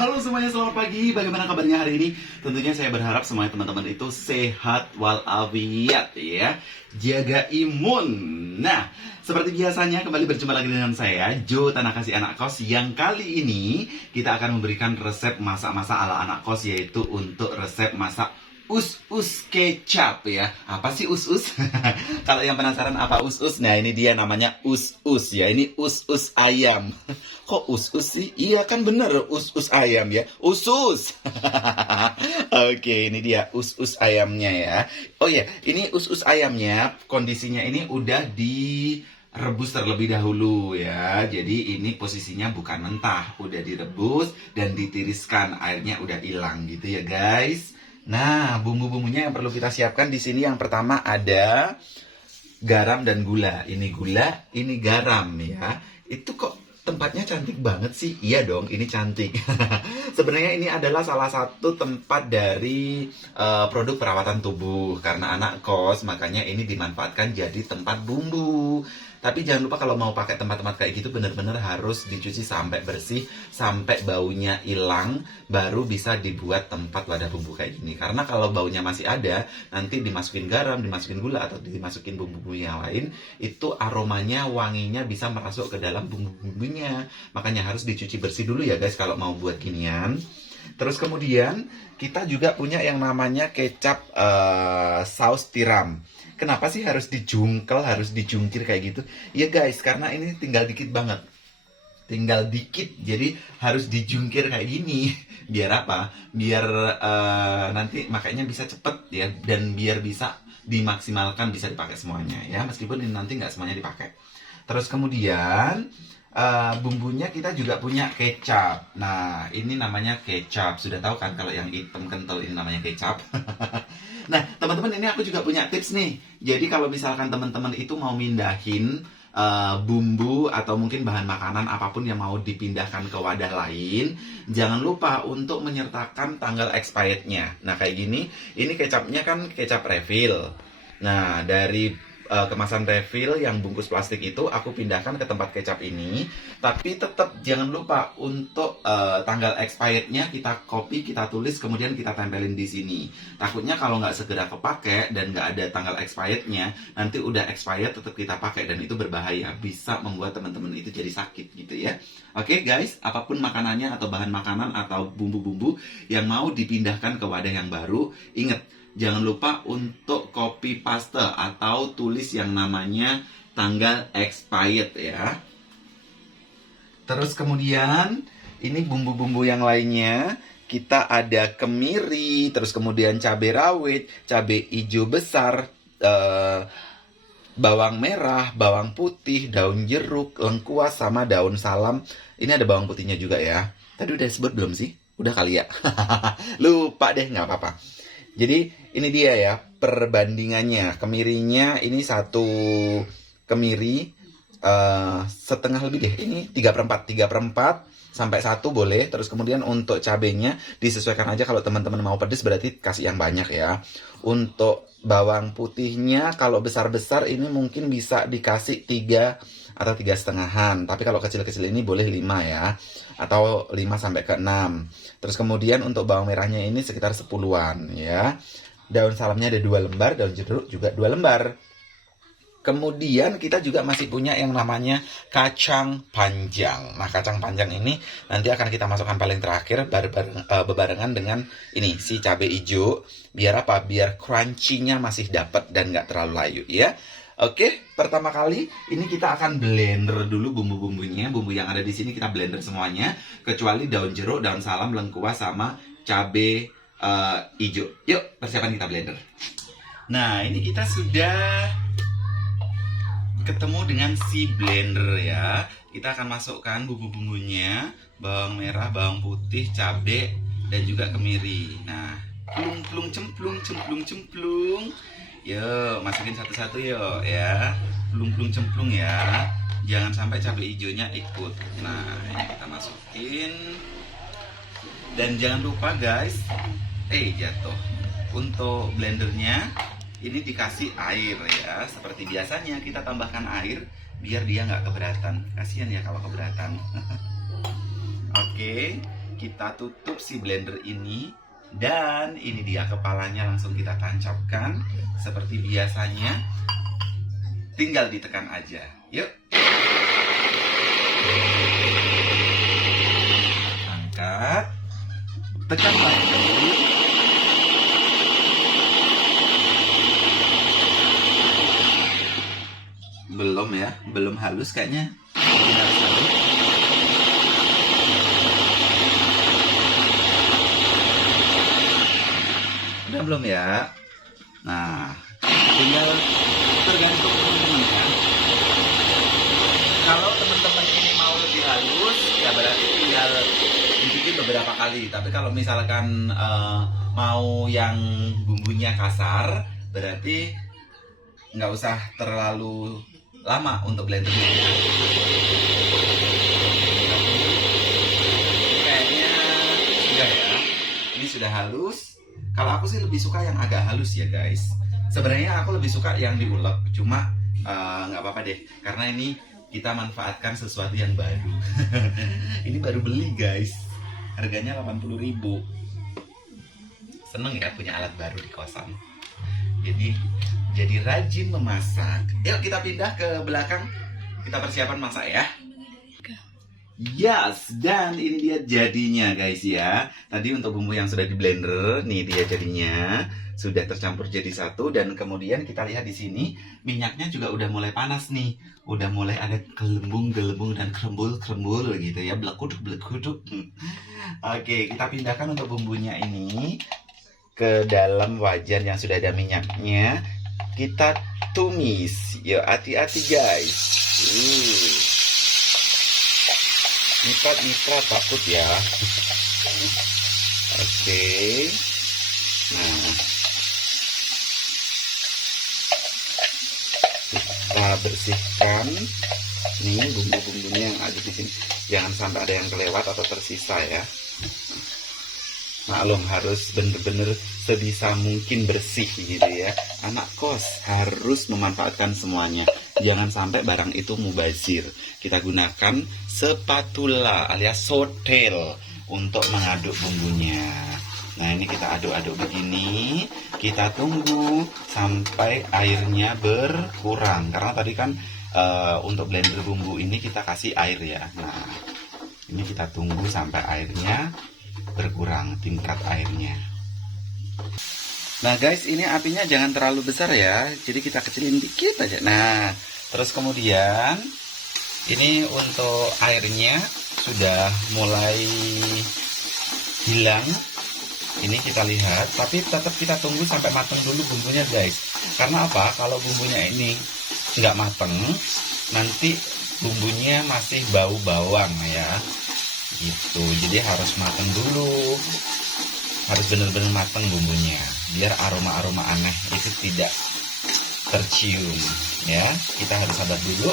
Halo semuanya, selamat pagi. Bagaimana kabarnya hari ini? Tentunya saya berharap semuanya teman-teman itu sehat walafiat ya. Jaga imun. Nah, seperti biasanya kembali berjumpa lagi dengan saya, Jo Tanakasi Anak Kos. Yang kali ini kita akan memberikan resep masak-masak ala anak kos, yaitu untuk resep masak us-us kecap ya. Apa sih us-us? Kalau yang penasaran apa us-us, nah ini dia namanya us-us ya. Ini us-us ayam. Kok us-us sih? Iya kan bener, us-us ayam ya. Usus. Oke, ini dia us-us ayamnya ya. Oh ya, ini us-us ayamnya kondisinya ini udah direbus terlebih dahulu ya. Jadi ini posisinya bukan mentah, udah direbus dan ditiriskan, airnya udah hilang gitu ya guys. Nah, bumbu-bumbunya yang perlu kita siapkan di sini yang pertama ada garam dan gula. Ini gula, ini garam ya. Itu kok tempatnya cantik banget sih? Iya dong, ini cantik. Sebenarnya ini adalah salah satu tempat dari produk perawatan tubuh. Karena anak kos, makanya ini dimanfaatkan jadi tempat bumbu. Tapi jangan lupa kalau mau pakai tempat-tempat kayak gitu benar-benar harus dicuci sampai bersih, sampai baunya hilang, baru bisa dibuat tempat wadah bumbu kayak gini. Karena kalau baunya masih ada, nanti dimasukin garam, dimasukin gula, atau dimasukin bumbu-bumbu yang lain, itu aromanya, wanginya bisa merasuk ke dalam bumbu-bumbunya. Makanya harus dicuci bersih dulu ya guys kalau mau buat ginian. Terus kemudian kita juga punya yang namanya kecap saus tiram. Kenapa sih harus dijungkel, harus dijungkir kayak gitu? Ya guys, karena ini tinggal dikit banget. Tinggal dikit, jadi harus dijungkir kayak gini. Biar apa? Biar nanti makanya bisa cepet ya. Dan biar bisa dimaksimalkan, bisa dipakai semuanya ya. Meskipun ini nanti nggak semuanya dipakai. Terus kemudian bumbunya kita juga punya kecap. Nah, ini namanya kecap. Sudah tahu kan kalau yang hitam kental ini namanya kecap. Nah, teman-teman, ini aku juga punya tips nih. Jadi kalau misalkan teman-teman itu mau mindahin bumbu atau mungkin bahan makanan apapun yang mau dipindahkan ke wadah lain, jangan lupa untuk menyertakan tanggal expirednya. Nah, kayak gini, ini kecapnya kan kecap refill. Nah, dari kemasan refill yang bungkus plastik itu aku pindahkan ke tempat kecap ini, tapi tetap jangan lupa untuk tanggal expirednya kita copy, kita tulis, kemudian kita tempelin di sini. Takutnya kalau nggak segera kepake dan nggak ada tanggal expirednya, nanti udah expired tetap kita pakai dan itu berbahaya, bisa membuat teman-teman itu jadi sakit gitu ya. Oke guys, apapun makanannya atau bahan makanan atau bumbu-bumbu yang mau dipindahkan ke wadah yang baru, ingat, jangan lupa untuk copy paste atau tulis yang namanya tanggal expired ya. Terus kemudian ini bumbu-bumbu yang lainnya. Kita ada kemiri, terus kemudian cabai rawit, cabai hijau besar, bawang merah, bawang putih, daun jeruk, lengkuas, sama daun salam. Ini ada bawang putihnya juga ya. Tadi udah sebut belum sih? Udah kali ya? Lupa deh, nggak apa-apa. Jadi ini dia ya perbandingannya. Kemirinya ini satu kemiri setengah lebih deh. Ini 3/4 sampai 1 boleh. Terus kemudian untuk cabenya disesuaikan aja, kalau teman-teman mau pedes berarti kasih yang banyak ya. Untuk bawang putihnya kalau besar-besar ini mungkin bisa dikasih 3 atau 3,5-an. Tapi kalau kecil-kecil ini boleh 5 ya. Atau 5 sampai ke 6. Terus kemudian untuk bawang merahnya ini sekitar 10-an ya. Daun salamnya ada 2 lembar, daun jeruk juga 2 lembar. Kemudian kita juga masih punya yang namanya kacang panjang. Nah, kacang panjang ini nanti akan kita masukkan paling terakhir bebarengan dengan ini si cabai hijau. Biar apa? Biar crunchy-nya masih dapat dan nggak terlalu layu ya. Oke, pertama kali ini kita akan blender dulu bumbu-bumbunya. Bumbu yang ada di sini kita blender semuanya, kecuali daun jeruk, daun salam, lengkuas, sama cabai hijau. Yuk, persiapan kita blender. Nah, ini kita sudah ketemu dengan si blender ya. Kita akan masukkan bumbu-bumbunya, bawang merah, bawang putih, cabai, dan juga kemiri. Nah, plung cemplung. Yuk, masukin satu-satu yuk ya. Plung cemplung ya. Jangan sampai cabai hijaunya ikut. Nah, ini kita masukin. Dan jangan lupa guys, jatuh. Untuk blendernya ini dikasih air ya. Seperti biasanya kita tambahkan air biar dia nggak keberatan. Kasihan ya kalau keberatan. Oke, kita tutup si blender ini. Dan ini dia kepalanya, langsung kita tancapkan seperti biasanya. Tinggal ditekan aja. Yuk. Angkat. Tekan lagi. Belum ya, belum halus kayaknya. Ini harus halus. Udah belum ya? Nah, tinggal tergantung teman-teman ya. Kalau teman-teman ini mau lebih halus, ya berarti tinggal dibikin beberapa kali. Tapi kalau misalkan mau yang bumbunya kasar, berarti nggak usah terlalu lama untuk blendernya. Kayaknya sudah ya. Ini sudah halus. Kalau aku sih lebih suka yang agak halus ya guys. Sebenarnya aku lebih suka yang diulek, cuma nggak apa-apa deh, karena ini kita manfaatkan sesuatu yang baru. Ini baru beli guys, harganya 80.000. Seneng ya punya alat baru di kosan. Jadi rajin memasak. Yuk kita pindah ke belakang, kita persiapan masak ya. Yes, dan ini dia jadinya guys ya. Tadi untuk bumbu yang sudah di blender, nih dia jadinya sudah tercampur jadi satu. Dan kemudian kita lihat di sini minyaknya juga udah mulai panas nih, udah mulai ada gelembung-gelembung dan krembul-krembul gitu ya, blekuduk-blekuduk. Oke, kita pindahkan untuk bumbunya ini ke dalam wajan yang sudah ada minyaknya. Kita tumis, yuk hati-hati guys. Mitra takut ya. Oke. Nah, kita bersihkan nih bumbu-bumbunya yang ada di sini. Jangan sampai ada yang kelewat atau tersisa ya. Maklum harus bener-bener sebisa mungkin bersih gitu ya. Anak kos harus memanfaatkan semuanya. Jangan sampai barang itu mubazir. Kita gunakan spatula alias sotel untuk mengaduk bumbunya. Nah ini kita aduk-aduk begini. Kita tunggu sampai airnya berkurang. Karena tadi kan untuk blender bumbu ini kita kasih air ya. Nah ini kita tunggu sampai airnya berkurang, tingkat airnya. Nah guys, ini apinya jangan terlalu besar ya, jadi kita kecilin dikit aja. Nah, terus kemudian ini untuk airnya sudah mulai hilang. Ini kita lihat, tapi tetap kita tunggu sampai matang dulu bumbunya guys. Karena apa? Kalau bumbunya ini nggak matang, nanti bumbunya masih bau bawang ya. Gitu, jadi harus matang dulu, harus benar-benar matang bumbunya biar aroma-aroma aneh itu tidak tercium ya. Kita harus sabar dulu.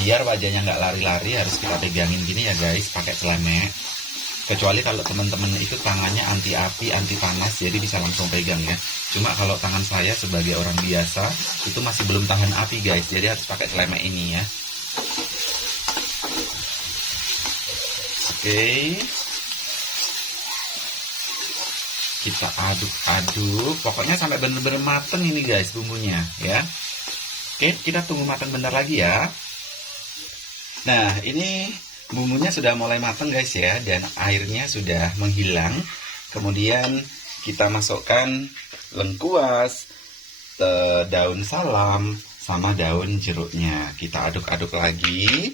Biar wajahnya nggak lari-lari harus kita pegangin gini ya guys, pakai celemek. Kecuali kalau teman-teman itu tangannya anti api, anti panas, jadi bisa langsung pegang ya. Cuma kalau tangan saya sebagai orang biasa, itu masih belum tahan api guys, jadi harus pakai celemek ini ya. Oke. Kita aduk-aduk, pokoknya sampai benar-benar mateng ini guys bumbunya ya. Oke, kita tunggu matang bentar lagi ya. Nah, ini bumbunya sudah mulai matang guys ya, dan airnya sudah menghilang. Kemudian kita masukkan lengkuas, daun salam, sama daun jeruknya. Kita aduk-aduk lagi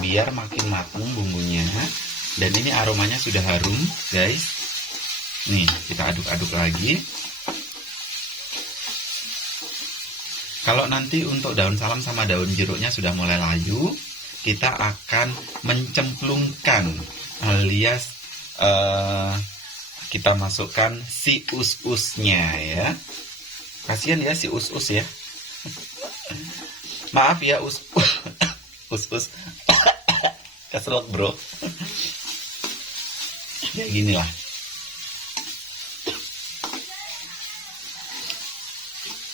biar makin matang bumbunya. Dan ini aromanya sudah harum guys. Nih, kita aduk-aduk lagi. Kalau nanti untuk daun salam sama daun jeruknya sudah mulai layu, kita akan mencemplungkan alias kita masukkan si us-usnya ya. Kasihan ya si us-us ya. Maaf ya us-us. Keselak bro. Ya gini lah.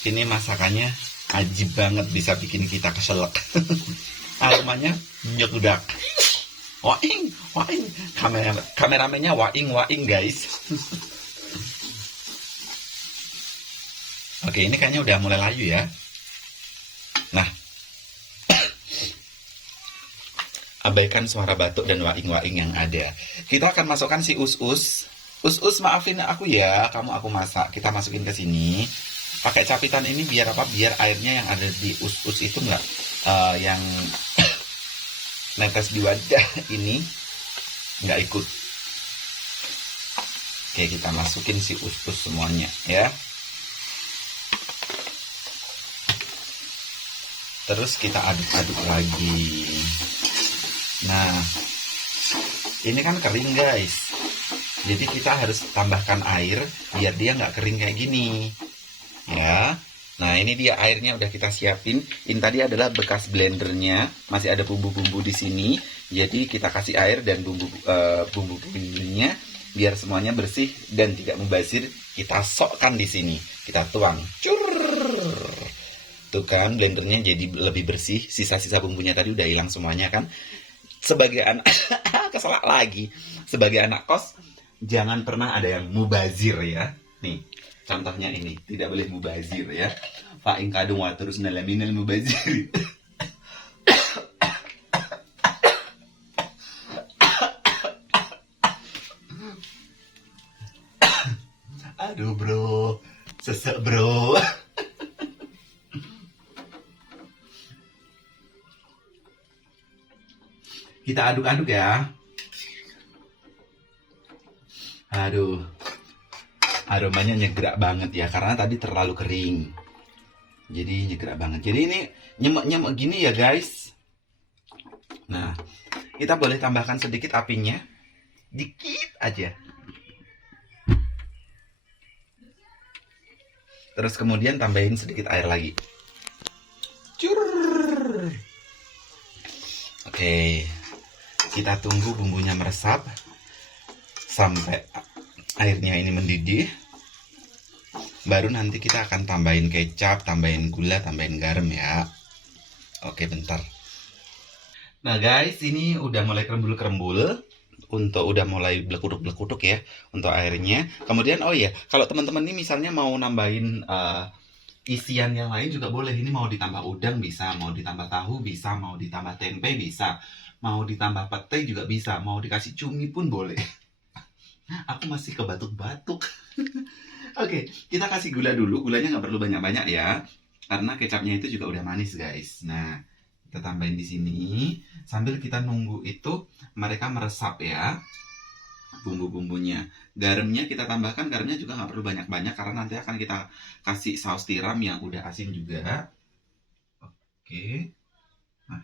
Ini masakannya ajib banget, bisa bikin kita keselak. Aromanya nyegedak. Waing, waing. Kameramennya waing, waing guys. Oke, ini kayaknya udah mulai layu ya. Nah, abaikan suara batuk dan waing-waing yang ada. Kita akan masukkan si us-us. Us-us, maafin aku ya, kamu aku masak. Kita masukin ke sini. Pakai capitan ini biar apa? Biar airnya yang ada di us-us itu nggak yang netes di wadah ini nggak ikut. Oke, kita masukin si us-us semuanya ya. Terus kita aduk-aduk lagi. Nah, ini kan kering guys. Jadi kita harus tambahkan air biar dia nggak kering kayak gini. Ya. Nah, ini dia airnya udah kita siapin. Ini tadi adalah bekas blendernya, masih ada bumbu-bumbu di sini. Jadi kita kasih air dan bumbu-bumbunya biar semuanya bersih dan tidak mubazir. Kita sokkan di sini, kita tuang. Cur. Tuh kan, blendernya jadi lebih bersih. Sisa-sisa bumbunya tadi udah hilang semuanya kan. Sebagai anak keselak lagi. Sebagai anak kos, jangan pernah ada yang mubazir ya. Nih. Contohnya ini, tidak boleh mubazir ya. Fa'in kadung wa terus nalaminal mubazir. Aduh bro, sesek bro. Kita aduk-aduk ya. Aduh. Aromanya nyegerak banget ya, karena tadi terlalu kering. Jadi nyegerak banget. Jadi ini nyemek-nyemek gini ya guys. Nah, kita boleh tambahkan sedikit apinya. Dikit aja. Terus kemudian tambahin sedikit air lagi. Cur. Oke. Kita tunggu bumbunya meresap sampai airnya ini mendidih. Baru nanti kita akan tambahin kecap, tambahin gula, tambahin garam ya. Oke, bentar. Nah guys, ini udah mulai kerembul-kerembul. Udah mulai blekuduk-blekuduk ya untuk airnya. Kemudian oh ya, kalau teman-teman ini misalnya mau nambahin isian yang lain juga boleh. Ini mau ditambah udang bisa, mau ditambah tahu bisa, mau ditambah tempe bisa, mau ditambah pete juga bisa, mau dikasih cumi pun boleh. Aku masih kebatuk-batuk. Oke, kita kasih gula dulu. Gulanya nggak perlu banyak-banyak ya, karena kecapnya itu juga udah manis guys. Nah, kita tambahin di sini sambil kita nunggu itu mereka meresap ya bumbu-bumbunya. Garamnya kita tambahkan, garamnya juga nggak perlu banyak-banyak karena nanti akan kita kasih saus tiram yang udah asin juga. Oke, nah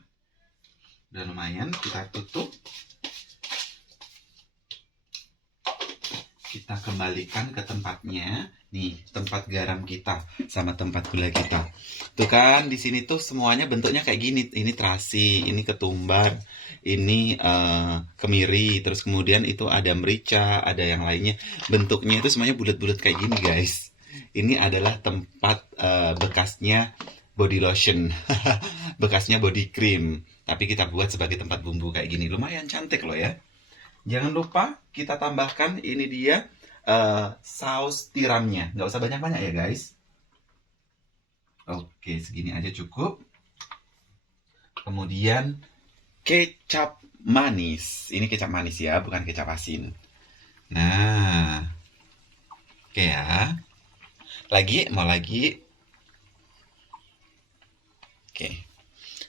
udah lumayan, kita tutup. Kita kembalikan ke tempatnya. Nih, tempat garam kita sama tempat gula kita. Tuh kan, di sini tuh semuanya bentuknya kayak gini. Ini terasi, ini ketumbar, ini kemiri, terus kemudian itu ada merica, ada yang lainnya. Bentuknya itu semuanya bulat-bulat kayak gini, guys. Ini adalah tempat bekasnya body lotion. Bekasnya body cream. Tapi kita buat sebagai tempat bumbu kayak gini. Lumayan cantik loh ya. Jangan lupa kita tambahkan ini dia saus tiramnya. Nggak usah banyak-banyak ya guys. Oke, segini aja cukup. Kemudian kecap manis. Ini kecap manis ya, bukan kecap asin. Nah, oke ya. Lagi, mau lagi. Oke.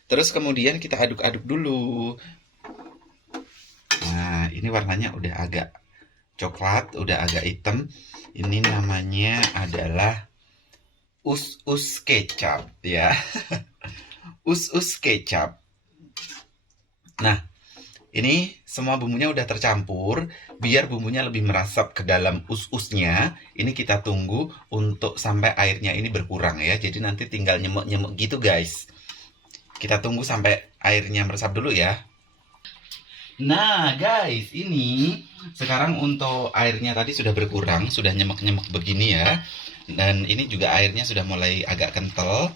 Terus kemudian kita aduk-aduk dulu. Nah, ini warnanya udah agak coklat, udah agak hitam. Ini namanya adalah us-us kecap ya. Us-us kecap. Nah, ini semua bumbunya udah tercampur. Biar bumbunya lebih merasap ke dalam us-usnya, ini kita tunggu untuk sampai airnya ini berkurang ya. Jadi nanti tinggal nyemek-nyemek gitu guys. Kita tunggu sampai airnya meresap dulu ya. Nah guys, ini sekarang untuk airnya tadi sudah berkurang, sudah nyemek-nyemek begini ya. Dan ini juga airnya sudah mulai agak kental.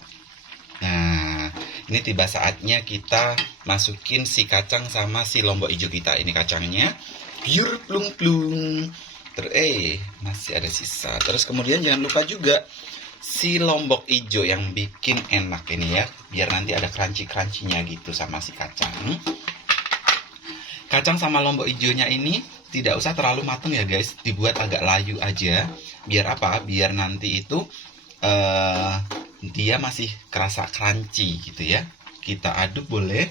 Nah, Ini tiba saatnya kita masukin si kacang sama si lombok hijau kita. Ini kacangnya, biur plung-plung. Masih ada sisa. Terus kemudian jangan lupa juga si lombok hijau yang bikin enak ini ya. Biar nanti ada crunchy-crunchy-nya gitu sama si kacang. Kacang sama lombok hijaunya ini tidak usah terlalu matang ya guys. Dibuat agak layu aja. Biar apa? Biar nanti itu dia masih kerasa crunchy gitu ya. Kita aduk boleh.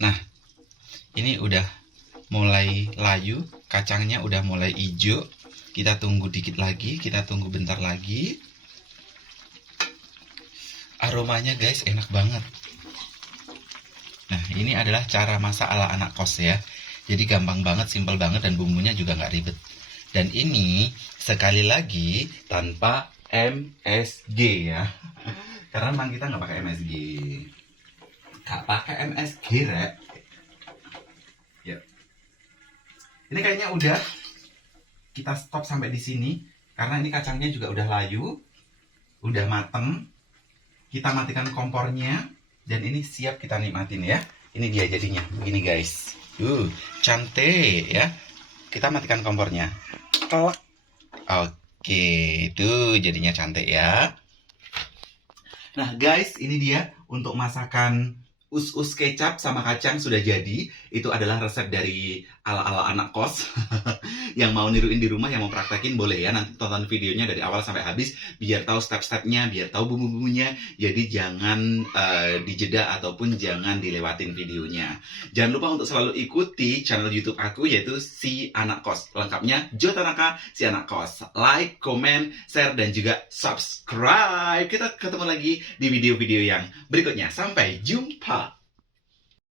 Nah, ini udah mulai layu, kacangnya udah mulai hijau. Kita tunggu dikit lagi, kita tunggu bentar lagi. Aromanya guys enak banget. Nah, ini adalah cara masak ala anak kos ya. Jadi gampang banget, simpel banget, dan bumbunya juga nggak ribet. Dan ini sekali lagi tanpa MSG ya. Karena memang kita nggak pakai MSG. Nggak pakai MSG, Rek. Ya. Ini kayaknya udah. Kita stop sampai di sini. Karena ini kacangnya juga udah layu. Udah mateng. Kita matikan kompornya. Dan ini siap kita nikmatin ya. Ini dia jadinya. Begini guys. Cantik ya. Kita matikan kompornya. Oke, itu jadinya cantik ya. Nah guys, ini dia untuk masakan us-us kecap sama kacang sudah jadi. Itu adalah resep dari ala-ala anak kos. Yang mau niruin di rumah, yang mau praktekin boleh ya. Nanti tonton videonya dari awal sampai habis biar tahu step-stepnya, biar tahu bumbu-bumbunya. Jadi jangan dijeda ataupun jangan dilewatin videonya. Jangan lupa untuk selalu ikuti channel YouTube aku yaitu Si Anak Kos. Lengkapnya Jo Tanaka Si Anak Kos. Like, comment, share, dan juga subscribe. Kita ketemu lagi di video-video yang berikutnya. Sampai jumpa.